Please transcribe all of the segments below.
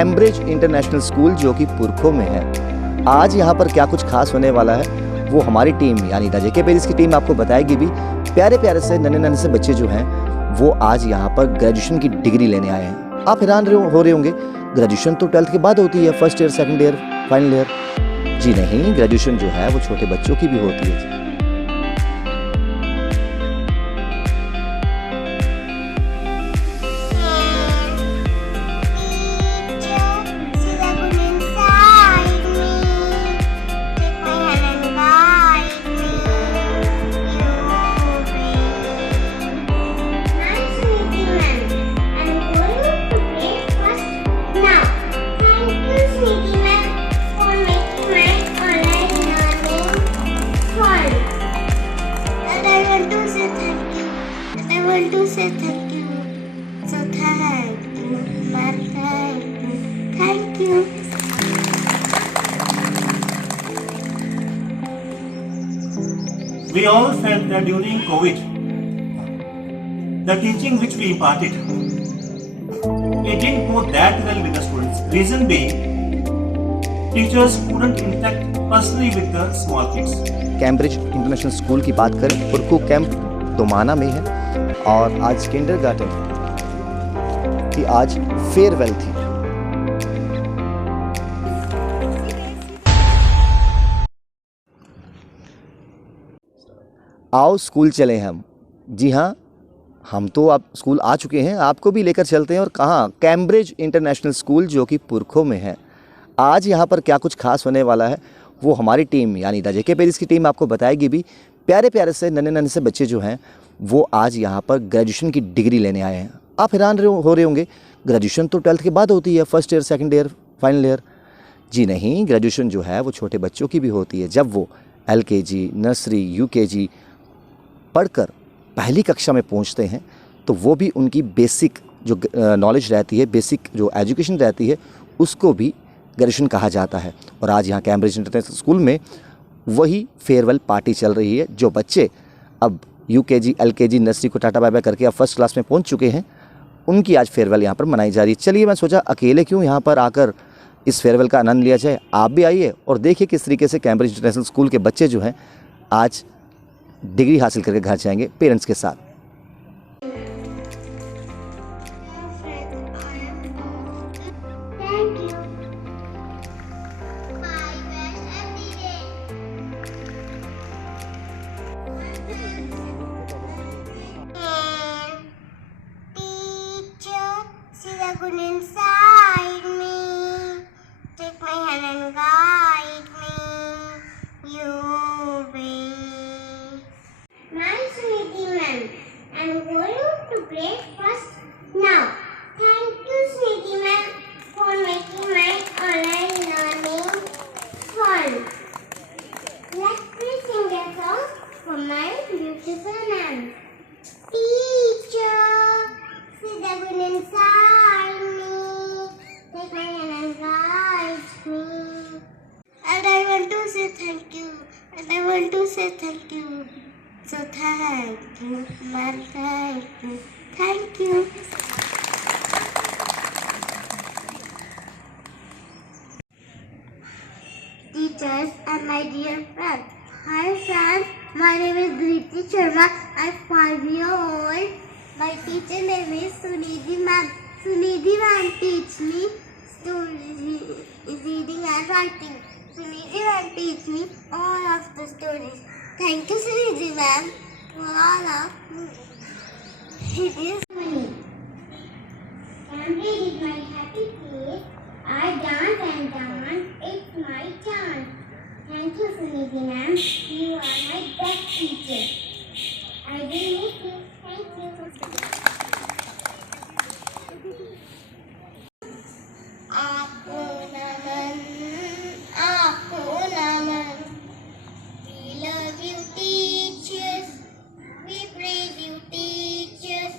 Cambridge international school जो कि पुरखों में है। आज यहाँ पर क्या कुछ खास होने वाला है वो हमारी टीम यानी द जेके पेरिस की टीम आपको बताएगी भी। प्यारे प्यारे से नन्हे से बच्चे जो हैं वो आज यहाँ पर ग्रेजुएशन की डिग्री लेने आए हैं। आप हैरान हो रहे होंगे, ग्रेजुएशन तो 12th के बाद होती है, first year, second year, final year. जी नहीं, ग्रेजुएशन जो है वो छोटे बच्चों की भी होती है। To say thank you. So thank you, man, thank you. We all felt that during COVID, the teaching which we imparted, it didn't go that well with the students. Reason being, teachers couldn't interact personally with the small kids. Cambridge international school की बात करें, पुरखो camp दोमाना में है और आज kindergarten की आज farewell थी। आओ स्कूल चले हम। जी हाँ, हम तो आप स्कूल आ चुके हैं, आपको भी लेकर चलते हैं। और कहाँ? कैम्ब्रिज इंटरनेशनल स्कूल जो कि पुरखों में है। आज यहाँ पर क्या कुछ खास होने वाला है वो हमारी टीम यानी द जेके पेरिस की टीम आपको बताएगी भी। प्यारे प्यारे से नन्हे से बच्चे जो हैं वो आज यहाँ पर ग्रेजुएशन की डिग्री लेने आए हैं। आप हैरान हो रहे होंगे, ग्रेजुएशन तो 12th के बाद होती है, first year, second year, final year. जी नहीं, ग्रेजुएशन जो है वो छोटे बच्चों की भी होती है। जब वो LKG, नर्सरी, UKG पढ़कर पहली कक्षा में पहुँचते हैं तो वो भी उनकी बेसिक जो नॉलेज रहती है, बेसिक जो एजुकेशन रहती है, उसको भी ग्रेजुएशन कहा जाता है। और आज यहाँ कैम्ब्रिज इंटरनेशनल स्कूल में वही फेयरवेल पार्टी चल रही है। जो बच्चे अब UKG, LKG, नर्सरी को टाटा बाय बाय करके अब फर्स्ट क्लास में पहुंच चुके हैं, उनकी आज फेयरवेल यहाँ पर मनाई जा रही है। चलिए, मैं सोचा अकेले क्यों यहाँ पर आकर इस फेयरवेल का आनंद लिया जाए। आप भी आइए और देखिए किस तरीके से कैम्ब्रिज इंटरनेशनल स्कूल के बच्चे जो हैं आज डिग्री हासिल करके घर जाएंगे पेरेंट्स के साथ। Good inside me, take my hand and guide me, you be my sweetie man. I'm going to breakfast now. Thank you, sweetie man, for making my online learning fun. Let's please sing a song for my beautiful man. Teacher, see the good inside me, take my hand and guide me. And I want to say thank you, and I want to say thank you. So thank you, man, thank you, thank you. Teachers and my dear friends. Hi friends, my name is Griti Sharma. I'm 5 years old. My teacher name is Sunidhi ma'am. Sunidhi ma'am teach me reading and writing. Sunidhi ma'am teach me all of the stories. Thank you, Sunidhi ma'am, for all of it is funny. Family is my happy place. I dance and dance. It's my chance. Thank you, Sunidhi ma'am. You are my best teacher. I will miss you. Thank you. Aapko naman, aapko naman. We love you, teachers. We praise you, teachers.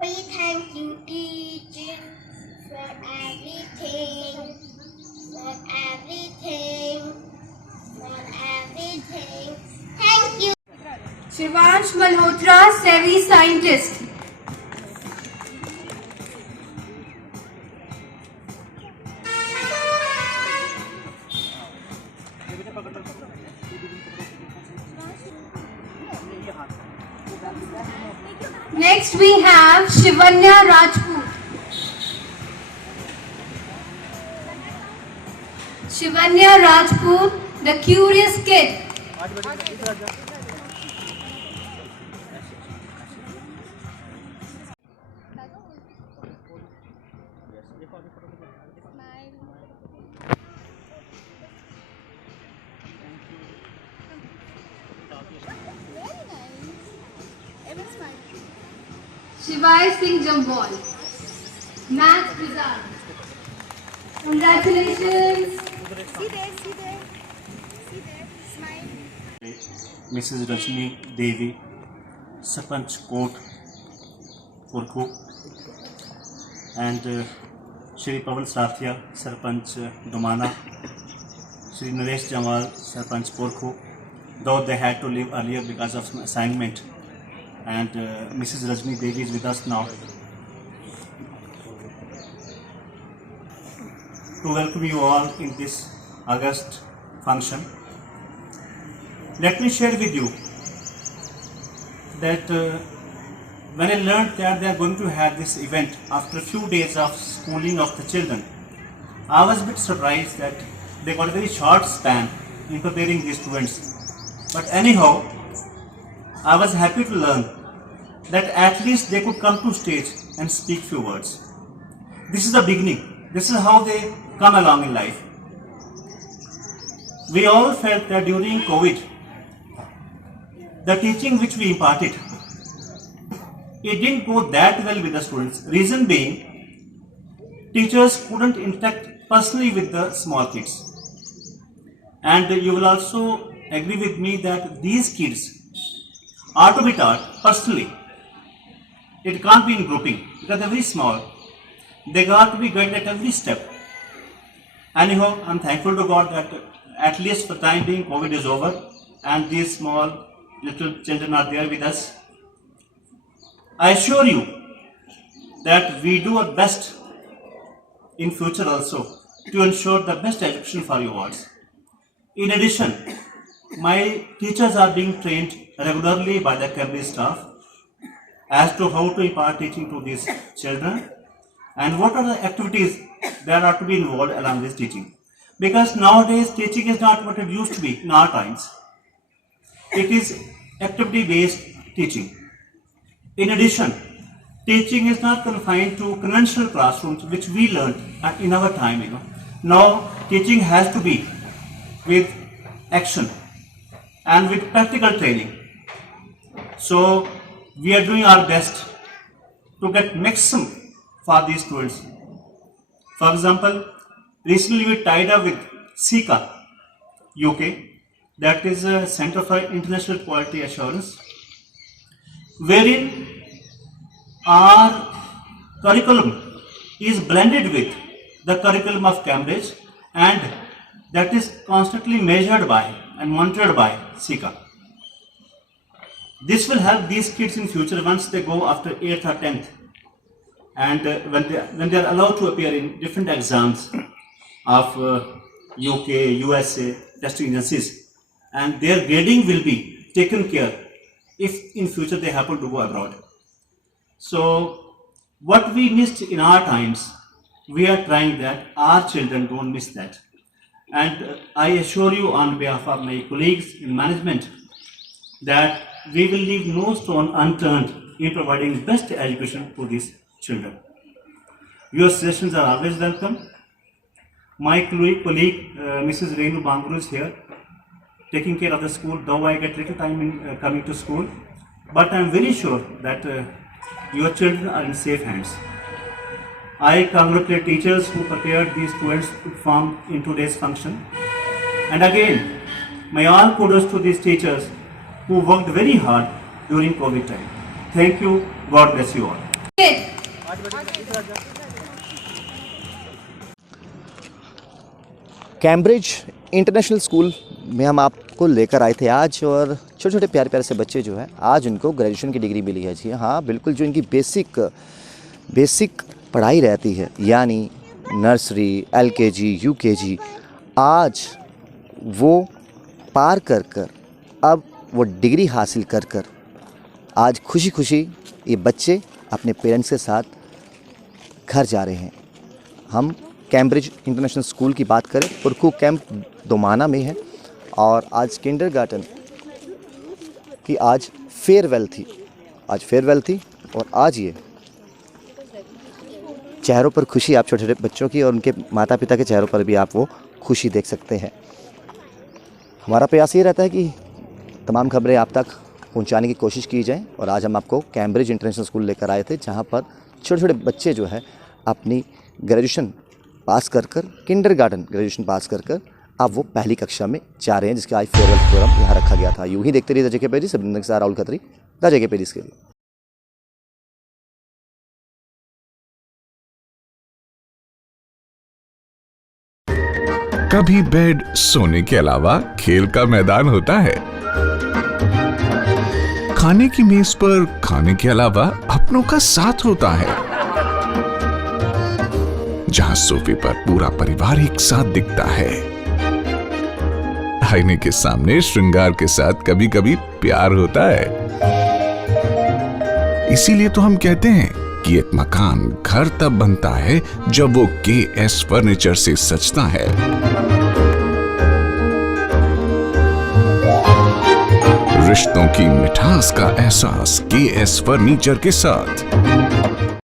We thank you, teachers, for everything, for everything, for everything. Thank you. Shivansh Malhotra, Savvy Scientist. Next we have Shivanya Rajput. Shivanya Rajput, the curious kid. Shivai Singh Jambal, Math Wizard. Congratulations. Mrs. Rajni Devi, Sarpanch Kot, Purkhu, and Shri Pawan Sathia, Sarpanch Domana, Shri Naresh Jamal, Sarpanch Purkhu, though they had to leave earlier because of some assignment. And Mrs. Rajni Devi is with us now to welcome you all in this August function. Let me share with you that when I learned that they are going to have this event after a few days of schooling of the children, I was a bit surprised that they got a very short span in preparing these students. But anyhow, I was happy to learn that at least they could come to stage and speak few words. This is the beginning. This is how they come along in life. We all felt that during COVID, the teaching which we imparted, it didn't go that well with the students. Reason being, teachers couldn't interact personally with the small kids. And you will also agree with me that these kids are to be taught personally. It can't be in grouping because they're very small. They got to be guided at every step. Anyhow, I'm thankful to God that at least for the time being COVID is over and these small little children are there with us. I assure you that we do our best in future also to ensure the best education for you all. In addition, my teachers are being trained regularly by the Cambridge staff as to how to impart teaching to these children and what are the activities that are to be involved along this teaching. Because nowadays teaching is not what it used to be in our times. It is activity-based teaching. In addition, teaching is not confined to conventional classrooms which we learned in our time. Now teaching has to be with action and with practical training. So we are doing our best to get maximum for these students. For example, recently we tied up with SICA, UK, that is a Center for International Quality Assurance, wherein our curriculum is blended with the curriculum of Cambridge and that is constantly measured by and monitored by SICA. This will help these kids in future once they go after 8th or 10th and when they are allowed to appear in different exams of UK, USA, testing agencies, and their grading will be taken care if in future they happen to go abroad. So what we missed in our times, we are trying that our children don't miss that. And I assure you on behalf of my colleagues in management that we will leave no stone unturned in providing best education to these children. Your suggestions are always welcome. My colleague Mrs. Renu Banguru is here, taking care of the school, though I get little time in coming to school. But I am very sure that your children are in safe hands. I congratulate teachers who prepared these students to perform in today's function. And again, my all kudos to these teachers who worked very hard during COVID time. Thank you. God bless you all. Kid. Cambridge international school में हम आपको लेकर आए थे आज और छोटे छोटे प्यारे प्यारे से बच्चे जो हैं आज उनको ग्रेजुएशन की डिग्री मिली है जी हाँ बिल्कुल जो इनकी बेसिक पढ़ाई रहती है यानी नर्सरी LKG UKG आज वो पार कर अब वो डिग्री हासिल कर आज खुशी खुशी ये बच्चे अपने पेरेंट्स के साथ घर जा रहे हैं। हम कैम्ब्रिज इंटरनेशनल स्कूल की बात करें, पुरखू कैंप दोमाना में है और आज किंडरगार्टन की आज फेयरवेल थी। और आज ये चेहरों पर खुशी आप छोटे छोटे बच्चों की और उनके माता पिता के चेहरों पर भी आप वो खुशी देख सकते हैं। हमारा प्रयास ये रहता है कि तमाम खबरें आप तक पहुंचाने की कोशिश की जाए और आज हम आपको कैम्ब्रिज इंटरनेशनल स्कूल लेकर आए थे, जहां पर छोटे छोटे बच्चे जो है अपनी ग्रेजुएशन पास कर किंडरगार्टन ग्रेजुएशन पास कर अब वो पहली कक्षा में जा रहे हैं, जिसका आज फेयरवेल प्रोग्राम यहाँ रखा गया था। यूं ही देखते रहिए द जेके पेरीज, के साथ राहुल खत्री, द जेके पेरीज के लिए। कभी बेड सोने के अलावा खेल का मैदान होता है। खाने की मेज पर खाने के अलावा अपनों का साथ होता है, जहां सोफे पर पूरा परिवार एक साथ दिखता है। आईने के सामने श्रृंगार के साथ कभी कभी प्यार होता है। इसीलिए तो हम कहते हैं कि एक मकान घर तब बनता है जब वो KS फर्नीचर से सजता है। रिश्तों की मिठास का एहसास KS फर्नीचर के साथ।